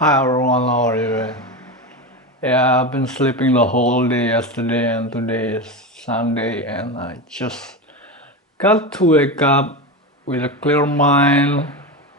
Hi everyone, how are you doing? Yeah, I've been sleeping the whole day yesterday and today is Sunday and I just got to wake up with a clear mind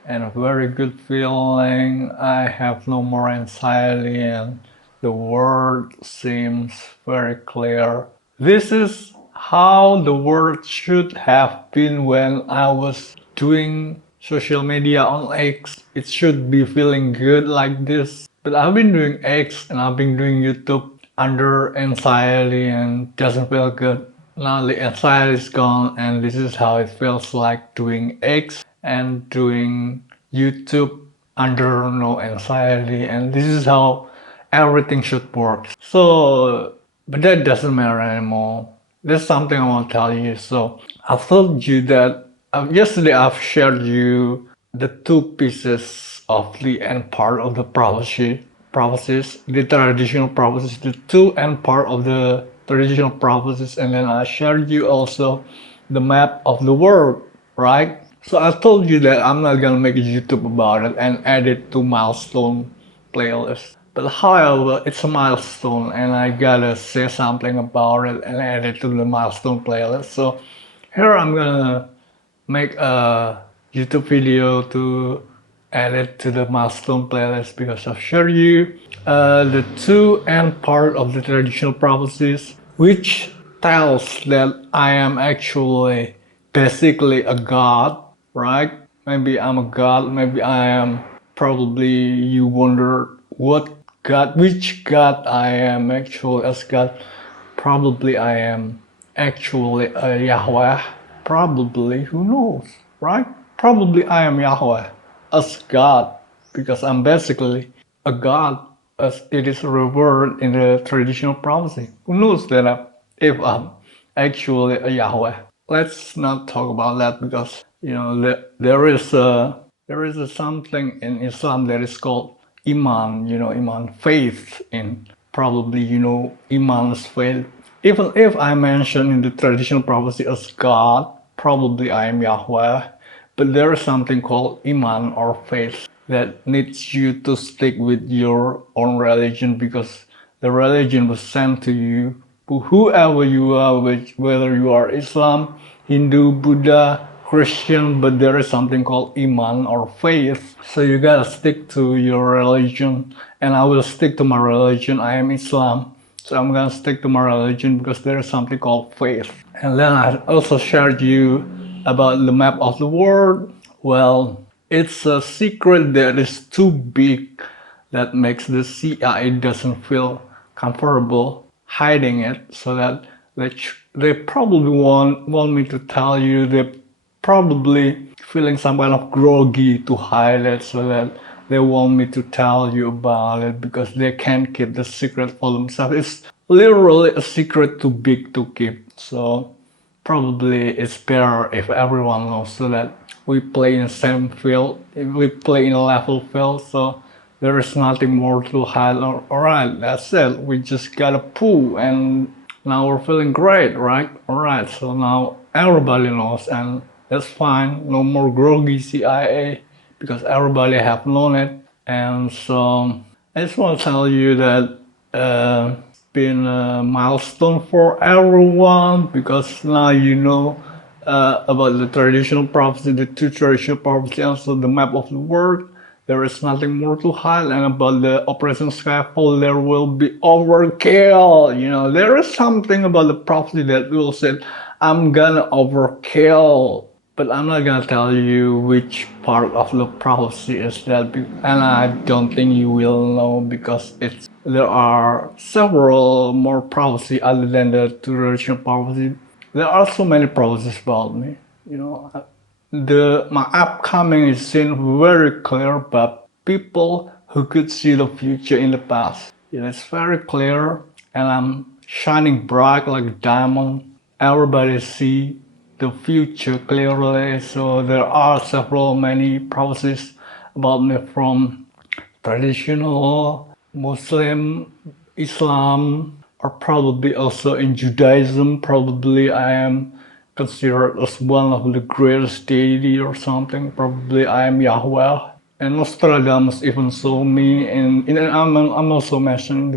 and a very good feeling. I have no more anxiety and the world seems very clear. This is how the world should have been when I was doing social media on X. It should be feeling good like this. But I've been doing X and I've been doing YouTube under anxiety and doesn't feel good. Now the anxiety is gone and this is how it feels like doing X and doing YouTube under no anxiety, and this is how everything should work. So, but that doesn't matter anymore. There's something I want to tell you. So I've told you that yesterday I've shared you the two pieces of the end part of the prophecies, the traditional prophecies, the two end part of the traditional prophecies, and then I shared you also the map of the world, right? So I told you that I'm not gonna make a YouTube about it and add it to milestone playlist. But however, it's a milestone and I gotta say something about it and add it to the milestone playlist. So here I'm gonna make a YouTube video to add it to the milestone playlist because I've shared you the two end part of the traditional prophecies, which tells that I am actually basically a god, right? Maybe I'm a god, maybe I am. Probably you wonder what god, which god I am actually as god. Probably I am actually a Yahweh. Probably, who knows, right? Probably I am Yahweh as God because I'm basically a God as it is revered in the traditional prophecy. Who knows that if I'm actually a Yahweh? Let's not talk about that because there is a something in Islam that is called iman. Iman, faith in. Probably iman's faith. Even if I mention in the traditional prophecy as God, probably I am Yahweh. But there is something called iman or faith that needs you to stick with your own religion because the religion was sent to you. Whoever you are, whether you are Islam, Hindu, Buddha, Christian, but there is something called iman or faith. So you gotta stick to your religion, and I will stick to my religion. I am Islam, so I'm gonna stick to my religion because there is something called faith. And then I also shared you about the map of the world. Well, it's a secret that is too big that makes the CIA doesn't feel comfortable hiding it, so that they probably want me to tell you. They probably feeling some kind of groggy to hide it, so that they want me to tell you about it because they can't keep the secret for themselves. It's literally a secret too big to keep. So probably it's better if everyone knows so that we play in the same field, we play in a level field, so there is nothing more to hide. Alright, that's it. We just got a pull and now we're feeling great, right? Alright, so now everybody knows and that's fine. No more groggy CIA because everybody have known it. And so I just want to tell you that it's been a milestone for everyone because now you know about the traditional prophecy, the two traditional prophecies, and also the map of the world. There is nothing more to hide, and about the Operation Skyfall, there will be overkill. There is something about the prophecy that will say, I'm gonna overkill. But I'm not gonna tell you which part of the prophecy is that, and I don't think you will know because there are several more prophecy other than the two traditional prophecy. There are so many prophecies about me. My upcoming is seen very clear by people who could see the future in the past. It's very clear, and I'm shining bright like a diamond. Everybody see the future clearly. So there are many prophecies about me from traditional Muslim, Islam, or probably also in Judaism. Probably I am considered as one of the greatest deity or something. Probably I am Yahweh. And Nostradamus even saw me, and I'm also mentioned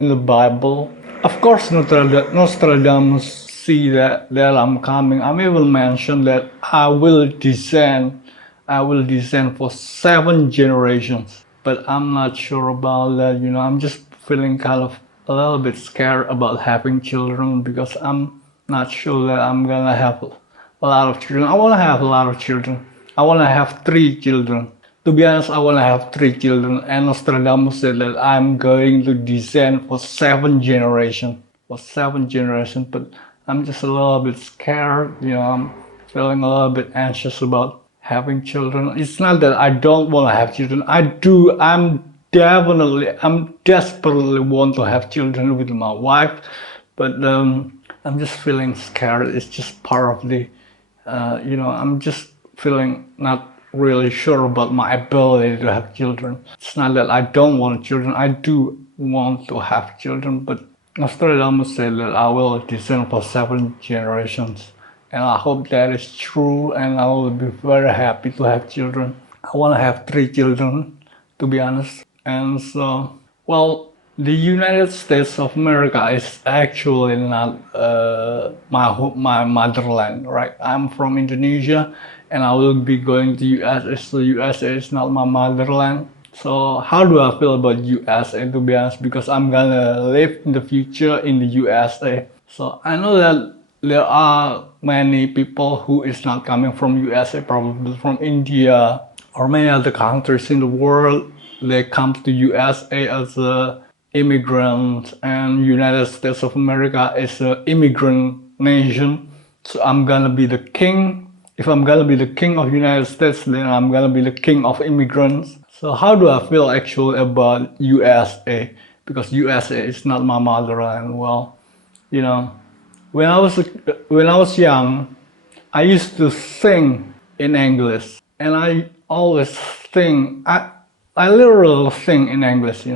in the Bible. Of course, Nostradamus see that I'm coming. I'm even mentioned that I will descend for 7 generations. But I'm not sure about that. I'm just feeling kind of a little bit scared about having children because I'm not sure that I'm gonna have a lot of children. I want to have a lot of children. I want to have 3 children. To be honest, I want to have 3 children. And Nostradamus said that I'm going to descend for 7 generations. For 7 generations. But I'm just a little bit scared. I'm feeling a little bit anxious about having children. It's not that I don't want to have children. I do. I'm desperately want to have children with my wife. But I'm just feeling scared. It's just part of I'm just feeling not really sure about my ability to have children. It's not that I don't want children. I do want to have children, but Nostradamus said that I will descend for 7 generations. And I hope that is true, and I will be very happy to have children. I want to have 3 children, to be honest. And so, well, the United States of America is actually not my motherland, right? I'm from Indonesia, and I will be going to USA. So USA is not my motherland. So how do I feel about USA, to be honest? Because I'm gonna live in the future in the USA. So I know that there are many people who is not coming from USA, probably from India or many other countries in the world. They come to USA as a immigrant, and United States of America is an immigrant nation. So I'm gonna be the king. If I'm gonna be the king of United States, then I'm gonna be the king of immigrants. So how do I feel actually about USA? Because USA is not my motherland. Well, you know, when I was when I was young, I used to sing in English, and I always sing. I literally sing in English.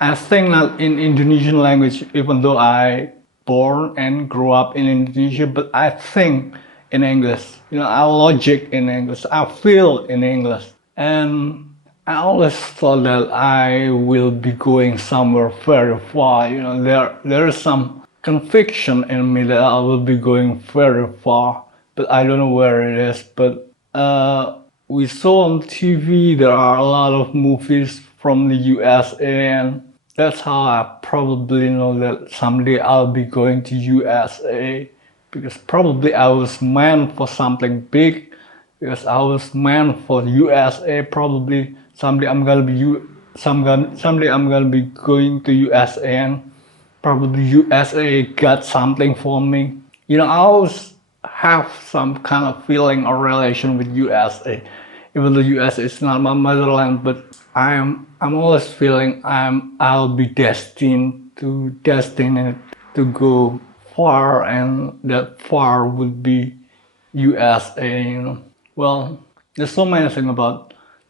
I sing not in Indonesian language, even though I born and grew up in Indonesia, but I sing in English. I logic in English. I feel in English, and I always thought that I will be going somewhere very far. There is some conviction in me that I will be going very far, but I don't know where it is. But we saw on TV there are a lot of movies from the USA, and that's how I probably know that someday I'll be going to USA, because probably I was meant for something big, because I was meant for USA. Probably someday I'm gonna be going to USA, and probably USA got something for me. I always have some kind of feeling or relation with USA, even though USA is not my motherland. But I'm always feeling I'll be destined to go far, and that far would be USA. Well, there's so many things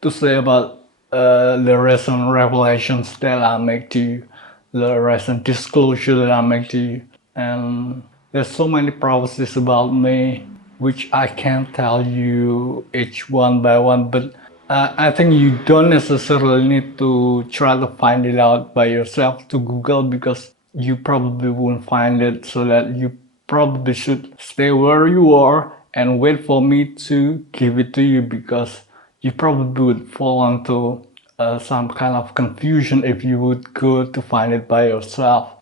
to say about the recent revelations that I make to you, the recent disclosure that I make to you, and there's so many prophecies about me which I can't tell you each one by one, but I think you don't necessarily need to try to find it out by yourself to Google, because you probably won't find it. So that you probably should stay where you are and wait for me to give it to you, because you probably would fall into some kind of confusion if you would go to find it by yourself.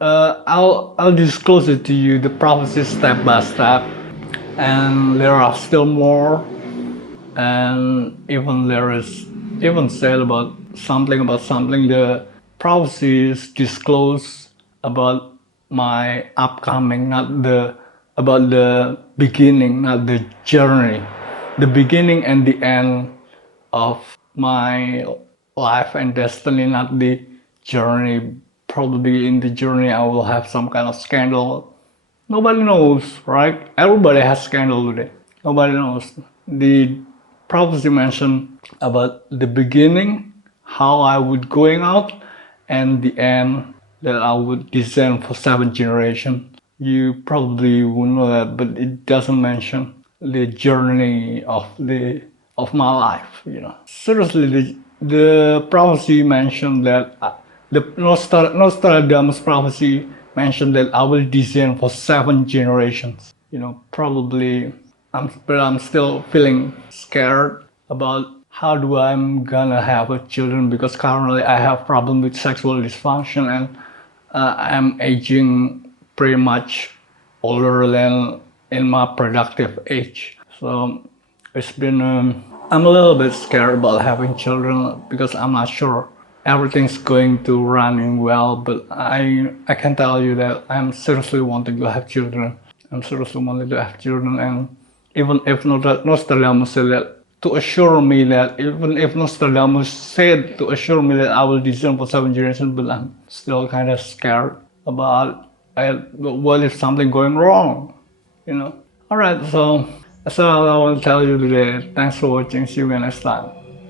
I'll disclose it to you, the prophecy step by step, and there are still more. And even there is even said about something, the prophecies disclose about my upcoming, not the about the beginning, not the journey, the beginning and the end of my life and destiny, not the journey. Probably in the journey I will have some kind of scandal. Nobody knows, right? Everybody has scandal today. Nobody knows. The prophecy mentioned about the beginning, how I would going out, and the end, that I would descend for 7 generations. You probably will know that, but it doesn't mention the journey of the of my life. Seriously, the prophecy mentioned that the Nostradamus prophecy mentioned that I will descend for 7 generations. Probably I'm still feeling scared about how do I'm gonna have a children, because currently I have problem with sexual dysfunction, and I'm aging pretty much older than in my productive age. So it's been I'm a little bit scared about having children because I'm not sure everything's going to running well. But I can tell you that I'm seriously wanting to have children. I'm seriously wanting to have children, and even if Nostradamus said that to assure me that even if Nostradamus said to assure me that I will descend for 7 generations, but I'm still kind of scared about what if something going wrong, All right, so that's all I want to tell you today. Thanks for watching. See you next time.